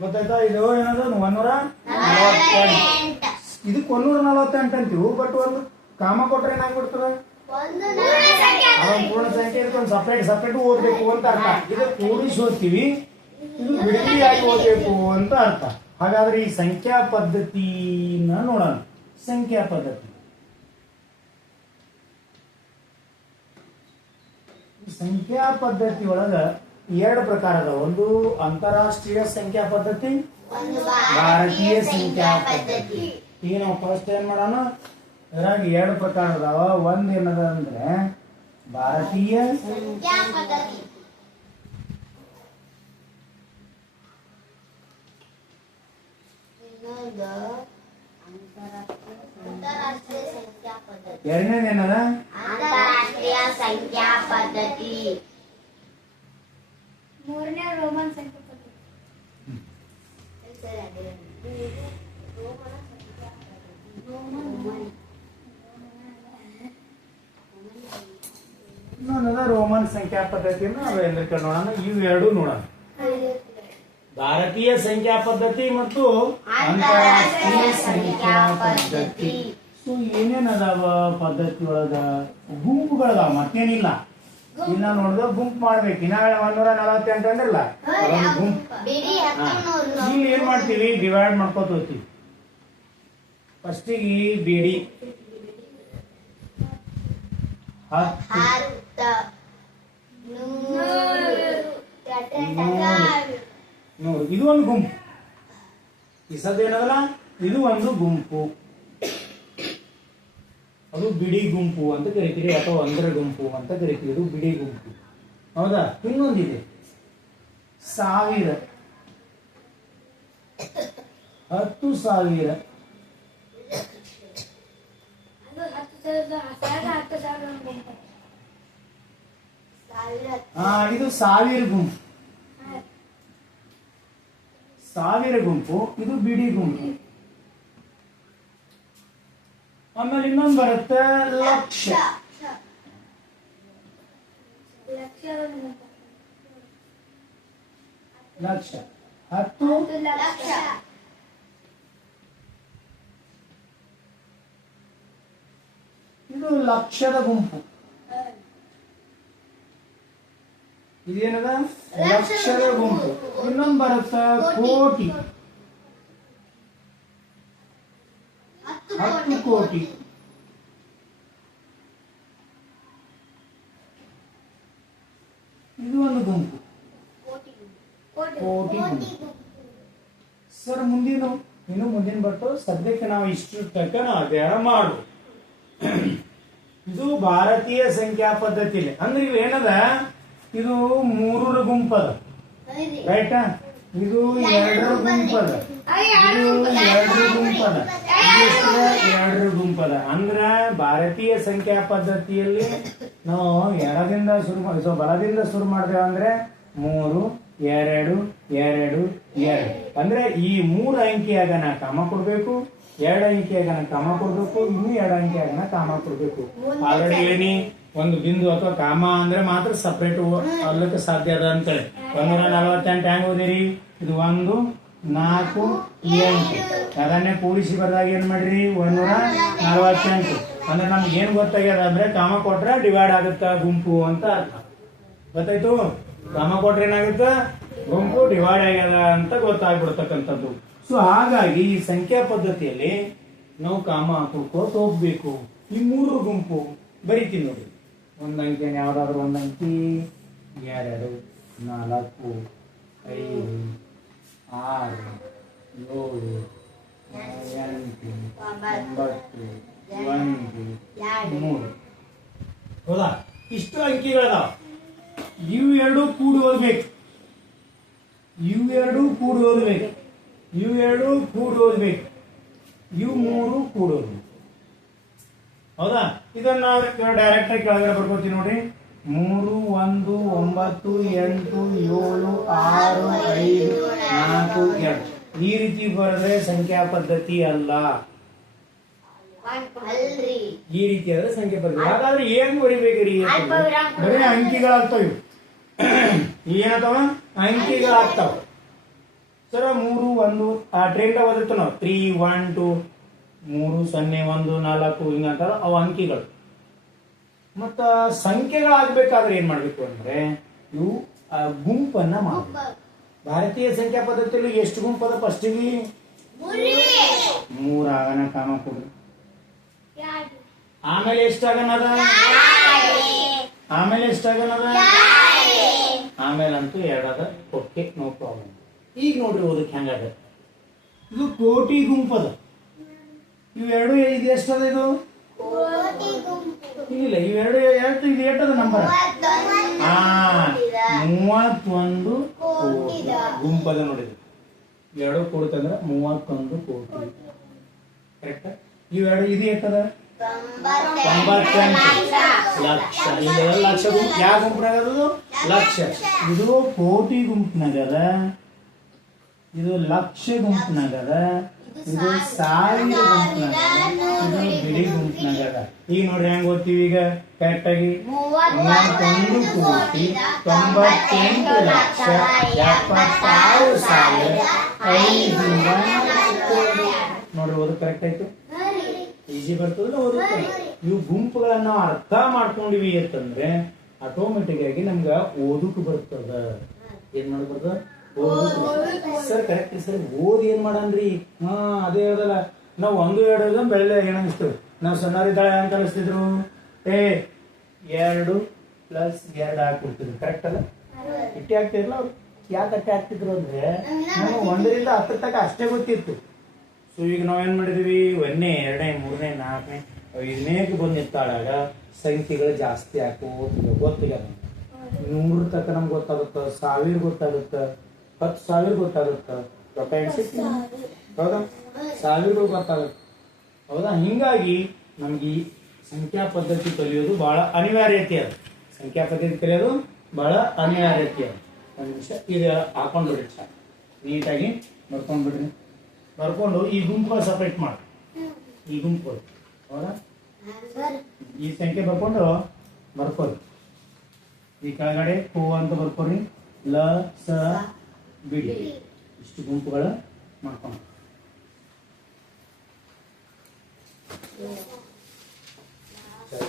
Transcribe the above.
ಗೊತ್ತಾಯ್ತಾ? ಇದು ಏನದು 148. ಇದಕ್ಕೆ 148 ಅಂತೀವಿ. ಬಟ್ ಒಂದು ಕಾಮ ಕೊಟ್ರೆ ಏನಾಗ್ಬಿಡ್ತದ? ಪೂರ್ಣ ಸಂಖ್ಯೆ ಒಂದು ಸಪ್ರೇಟ್ ಓದ್ಬೇಕು ಅಂತ ಅರ್ಥ. ಇದು ಕೂಡಿಸಿ ಓದ್ತೀವಿ, ಇದು ಬಿಡಿಯಾಗಿ ಓದಬೇಕು ಅಂತ ಅರ್ಥ. ಹಾಗಾದ್ರೆ ಈ ಸಂಖ್ಯಾ ಪದ್ಧತಿನ ನೋಡೋಣ. ಸಂಖ್ಯಾ ಪದ್ಧತಿ, ಸಂಖ್ಯಾ ಪದ್ಧತಿ ಒಳಗ 2 ಪ್ರಕಾರ ಅದಾವ. ಒಂದು ಅಂತಾರಾಷ್ಟ್ರೀಯ ಸಂಖ್ಯಾ ಪದ್ಧತಿ, ಭಾರತೀಯ ಸಂಖ್ಯಾ ಪದ್ಧತಿ. ಈಗ ನಾವು ಫಸ್ಟ್ ಏನ್ ಮಾಡೋಣ, ಇದ್ರಾಗ 2 ಪ್ರಕಾರ ಅದಾವ. ಒಂದ್ ಏನದ ಅಂದ್ರೆ ಭಾರತೀಯ ಸಂಖ್ಯಾ ಪದ್ಧತಿ, ಎರಡನೇದೇನದ ಅಂತಾರಾಷ್ಟ್ರೀಯ ಸಂಖ್ಯಾ ಪದ್ಧತಿ, ಮೂರನೇ ರೋಮನ್ ಸಂಖ್ಯಾ ಪದ್ಧತಿ. ಇನ್ನೊಂದದ ರೋಮನ್ ಸಂಖ್ಯಾ ಪದ್ಧತಿಯನ್ನು ನಾವೇಂದ್ರ ನೋಡೋಣ. ಇವು 2 ನೋಡೋಣ, ಭಾರತೀಯ ಸಂಖ್ಯಾ ಪದ್ಧತಿ ಮತ್ತು ಅಂತಾರಾಷ್ಟ್ರೀಯ ಸಂಖ್ಯಾ ಪದ್ಧತಿ. ಸೊ ಏನೇನದಾವ ಪದ್ಧತಿ ಒಳಗ? ಗುಂಪುಗಳದಾವ, ಮತ್ತೇನಿಲ್ಲ. ಇನ್ನ ನೋಡಿದ ಗುಂಪು ಮಾಡ್ಬೇಕು. ಇನ್ನ 148 ಅಂದ್ರಲ್ಲ, ಗುಂಪು. ಇಲ್ಲಿ ಏನ್ ಮಾಡ್ತೀವಿ? ಡಿವೈಡ್ ಮಾಡ್ಕೋತ ಹೋಗ್ತೀವಿ. ಫಸ್ಟಿಗೆ ಬಿಡಿ 10, 100. ಇದು ಒಂದು ಗುಂಪು. ಈ ಸದ್ಯ ಏನದಲ್ಲ, ಇದು ಒಂದು ಗುಂಪು. ಅದು ಬಿಡಿ ಗುಂಪು ಅಂತ ಕರಿತೀರಿ, ಅಥವಾ ಒಂದರ ಗುಂಪು ಅಂತ ಕರಿತೀವಿ. ಇದು ಬಿಡಿ ಗುಂಪು, ಹೌದಾ? ಇನ್ನೊಂದಿದೆ 1000, 10,000. ಇದು 1000 ಗುಂಪು. 1000 ಗುಂಪು, ಇದು ಬಿಡಿ ಗುಂಪು. ಆಮೇಲೆ ಇನ್ನೊಂದು ಬರುತ್ತೆ ಲಕ್ಷ. ಲಕ್ಷ 10 ಲಕ್ಷ. ಇದು ಲಕ್ಷದ ಗುಂಪು. ಇದೇನದ? ಲಕ್ಷದ ಗುಂಪು. ಇನ್ನೊಂದು ಬರುತ್ತೆ ಕೋಟಿ. 10 ಕೋಟಿ. ಇದು ಒಂದು ಗುಂಪು, ಕೋಟಿ ಗುಂಪು. ಸರ್ ಮುಂದಿನ ಬಟ್ಟು ಸದ್ಯಕ್ಕೆ ನಾವು ಇಷ್ಟು ತನಕ ನಾವು ಅಧ್ಯಯನ ಮಾಡು. ಇದು ಭಾರತೀಯ ಸಂಖ್ಯಾ ಪದ್ಧತಿ. ಅಂದ್ರೆ ಇವೇನದ? ಇದು 3 ಗುಂಪದ, ರೈಟಾ? ಇದು 2 ಗುಂಪದ, ಇದು 2 ಗುಂಪದ, 2 ಗುಂಪದ. ಅಂದ್ರ ಭಾರತೀಯ ಸಂಖ್ಯಾ ಪದ್ಧತಿಯಲ್ಲಿ ನಾವು ಬಲದಿಂದ ಶುರು ಮಾಡ್ತೇವೆ. ಅಂದ್ರೆ 3, 2, 2, 2. ಅಂದ್ರೆ ಈ 3 ಅಂಕಿಯಾಗ ನಾ ಕಾಮ ಕೊಡ್ಬೇಕು, 2 ಅಂಕಿಯಾಗ ನಾ ಕಾಮ ಕೊಡ್ಬೇಕು, ಇನ್ನೂ 2 ಅಂಕಿಯಾಗ ನಾ ಕಾಮ ಕೊಡ್ಬೇಕು. ಆಲ್ರೆಡಿ ಹೇಳಿ, ಒಂದು ಬಿಂದು ಅಥವಾ ಕಾಮ ಅಂದ್ರೆ ಮಾತ್ರ ಸಪ್ರೇಟ್ ಅಲ್ಲಕ್ಕೆ ಸಾಧ್ಯ ಅದ ಅಂತೇಳಿ. 148 ಹೆಂಗ್ ಓದಿರಿ? ಇದು 1, 4, 8. ಅದನ್ನೇ ಕೂಡಿಸಿ ಬರ್ದಾಗ ಏನ್ ಮಾಡ್ರಿ? 148. ಅಂದ್ರೆ ನಮ್ಗೆ ಏನ್ ಗೊತ್ತಾಗ್ಯದ ಅಂದ್ರೆ ಕಾಮ ಕೊಟ್ರೆ ಡಿವೈಡ್ ಆಗುತ್ತ ಗುಂಪು ಅಂತ ಅರ್ಥ. ಗೊತ್ತಾಯ್ತು? ಕಾಮ ಕೊಟ್ರೆ ಏನಾಗುತ್ತ? ಗುಂಪು ಡಿವೈಡ್ ಆಗ್ಯದ ಅಂತ ಗೊತ್ತಾಗ್ಬಿಡ್ತಕ್ಕಂಥದ್ದು. ಸೊ ಹಾಗಾಗಿ ಈ ಸಂಖ್ಯಾ ಪದ್ಧತಿಯಲ್ಲಿ ನಾವು ಕಾಮ ಹಾಕೋತ ಹೋಗ್ಬೇಕು. ಈ 3 ಗುಂಪು ಬರಿತೀನಿ ನೋಡಿ. ಒಂದು ಅಂಕಿ ಯಾವ್ದಾದ್ರು ಒಂದು ಅಂಕಿ 2, 4, 5, 6, 7, 8, 9, 1, 3. ಹೌದಾ? ಇಷ್ಟು ಅಂಕಿಗಳದಾವ. ಇವು 2 ಕೂಡಿ ಓದ್ಬೇಕು, ಇವು 2 ಕೂಡಿ ಓದ್ಬೇಕು, ಇವು 2 ಕೂಡಿ ಓದ್ಬೇಕು, ಇವು 3 ಕೂಡಿ ಓದ್ಬೇಕು. ಹೌದಾ? ಇದನ್ನ ನಾವು ಡೈರೆಕ್ಟ್ ಆಗಿ ಕೆಳಗಡೆ ಬರ್ಕೋತೀವಿ ನೋಡ್ರಿ. 3, 1, 9, 8, 7, 6, 5, 4, 2. ಈ ರೀತಿ ಬರೆದ್ರೆ ಸಂಖ್ಯಾ ಪದ್ಧತಿ ಅಲ್ಲ. ಈ ರೀತಿ ಆದ್ರೆ ಸಂಖ್ಯಾ ಪದ್ಧತಿ. ಹಾಗಾದ್ರೆ ಏನ್ ಬರಿಬೇಕ್ರಿ? ಬರೀ ಅಂಕಿಗಳಾಗ್ತಾವ. ಇವು ಏನತ್ತಾವ? ಅಂಕಿಗಳಾಗ್ತಾವ. ಸರ 3 1 ಆ ಟ್ರೆಂಡ್ ಓದಿರ್ತೀವಿ ನಾವು 3 1 2 3 0 1 4 ಹಿಂಗಂತಾರ ಅವು ಅಂಕಿಗಳು. ಮತ್ತ ಸಂಖ್ಯೆಗಳಾಗಬೇಕಾದ್ರೆ ಏನ್ ಮಾಡ್ಬೇಕು ಅಂದ್ರೆ ಇವು ಗುಂಪನ್ನ ಮಾಡಬೇಕು. ಭಾರತೀಯ ಸಂಖ್ಯಾ ಪದ್ಧತಿಯಲ್ಲಿ ಎಷ್ಟು ಗುಂಪದ ಫಸ್ಟಿಗೆ 3 ಆಗನ ಕಾಮ ಕೊಡ್ರಿ. ಆಮೇಲೆ ಎಷ್ಟಾಗನದ ಆಮೇಲೆ ಅಂತೂ 2 ಅದ. Okay, no problem. ಈಗ ನೋಡ್ರಿ ಓದಕ್ಕೆ ಹೆಂಗದ. ಇದು ಕೋಟಿ ಗುಂಪದ. ಇವೆರಡು ಇದು ಎಷ್ಟದ? ಇದು ಇಲ್ಲ, ಇವೆರಡು ಎಷ್ಟು? ಇದು ಎಷ್ಟದ ನಂಬರ್? 31 ಕೋಟಿ ಗುಂಪದ. ನೋಡಿದ್ರಿ ಎರಡು ಕೂಡ್ತಂದ್ರ 31 ಕೋಟಿ. ಕರೆಕ್ಟ್. ಇವೆರಡು ಇದು ಎಷ್ಟದ? 98 ಲಕ್ಷ. ಇದು ಲಕ್ಷ ಗುಂಪು. ಯಾವ ಗುಂಪಿನಾಗದು? ಲಕ್ಷ. ಇದು ಕೋಟಿ ಗುಂಪಿನಾಗದ, ಇದು ಲಕ್ಷ ಗುಂಪಿನಾಗದ, ಇದು 1000 ಗುಂಪಿನಾಗದ, ಇದು ಬಿಡಿ ಗುಂಪಿನಾಗದ. ಈಗ ನೋಡ್ರಿ ಹೆಂಗ್ ಓದ್ತೀವಿ ಈಗ ಕರೆಕ್ಟ್ ಆಗಿ. 31 ಕೋಟಿ 98 ಲಕ್ಷ 76,500. ನೋಡ್ರಿ ಓದು ಕರೆಕ್ಟ್ ಆಯ್ತು. ಈಜಿ ಬರ್ತದಲ್ಲ ಓದುತ್ತೆ. ಇವು ಗುಂಪುಗಳನ್ನ ನಾವು ಅರ್ಥ ಮಾಡ್ಕೊಂಡಿವಿ ಅಂತಂದ್ರೆ ಆಟೋಮೆಟಿಕ್ ಆಗಿ ನಮ್ಗ ಓದಕ್ ಬರ್ತದ. ಏನ್ ಮಾಡಕ್ ಬರ್ತದ? Sir correct sir. ಓದ್ ಏನ್ ಮಾಡನ್ರಿ? ಅದೇ ಹೇಳದಲ್ಲ ನಾವು 1 2 ಬೆಳ್ಳೆ ಏನ್ ಅನಿಸ್ತೇವೆ. ನಾವು ಸಣ್ಣರಿದ್ದಾಳೆ ಅಂತ ಅನಿಸ್ತಿದ್ರು. 2 + 2 ಹಾಕ್ಬಿಡ್ತಿದ್ರು. ಕರೆಕ್ಟ್ ಅಲ್ಲ? ಇಟ್ಟಿ ಹಾಕ್ತಿರ್ಲ ಅವ್ರು. ಯಾಕೆ ಅಟ್ಟೆ ಹಾಕ್ತಿದ್ರು ಅಂದ್ರೆ ನಮಗೆ 1 ರಿಂದ 10 ತನಕ ಅಷ್ಟೇ ಗೊತ್ತಿತ್ತು. ಸೊ ಈಗ ನಾವೇನ್ ಮಾಡಿದೀವಿ 1ನೇ 2ನೇ 3ನೇ 4ನೇ 5ನೇಗೆ ಬಂದು ನಿಂತಾಳಾಗ ಸಂಖ್ಯೆಗಳು ಜಾಸ್ತಿ ಹಾಕೋತೀವಿ. ಗೊತ್ತಿಲ್ಲ 100 ತನಕ ನಮ್ಗೆ ಗೊತ್ತಾಗುತ್ತ, 1000 ಗೊತ್ತಾಗುತ್ತ, 10,000 ಗೊತ್ತಾಗುತ್ತ. ಹೌದಾ? 1000 ಗೊತ್ತಾಗುತ್ತೆ. ಹೌದಾ? ಹಿಂಗಾಗಿ ನಮ್ಗೆ ಈ ಸಂಖ್ಯಾ ಪದ್ಧತಿ ಕಲಿಯೋದು ಬಹಳ ಅನಿವಾರ್ಯತೆ ಅದು. ಸಂಖ್ಯಾ ಪದ್ಧತಿ ಕಲಿಯೋದು ಬಹಳ ಅನಿವಾರ್ಯತೆ ಅದು. ಒಂದು ನಿಮಿಷ ಇದು ಹಾಕೊಂಡ್ಬಿಡ್ರಿ ಸರ್, ನೀಟಾಗಿ ಬರ್ಕೊಂಡ್ಬಿಡ್ರಿ. ಬರ್ಕೊಂಡು ಈ ಗುಂಪುಗಳು ಸಪ್ರೇಟ್ ಮಾಡಿ. ಈ ಗುಂಪುಗಳು ಹೌದಾ? ಈ ಸಂಖ್ಯೆ ಬರ್ಕೊಂಡು ಬರ್ಕೊಳ್ಳಿ. ಈ ಕೆಳಗಡೆ ಕೋ ಅಂತ ಬರ್ಕೊಡ್ರಿ. ಲ ಸ ಬಿಡಿ. ಇಷ್ಟು ಗುಂಪುಗಳು ಮಾಡ್ಕೊಂಡು ಸರಿ.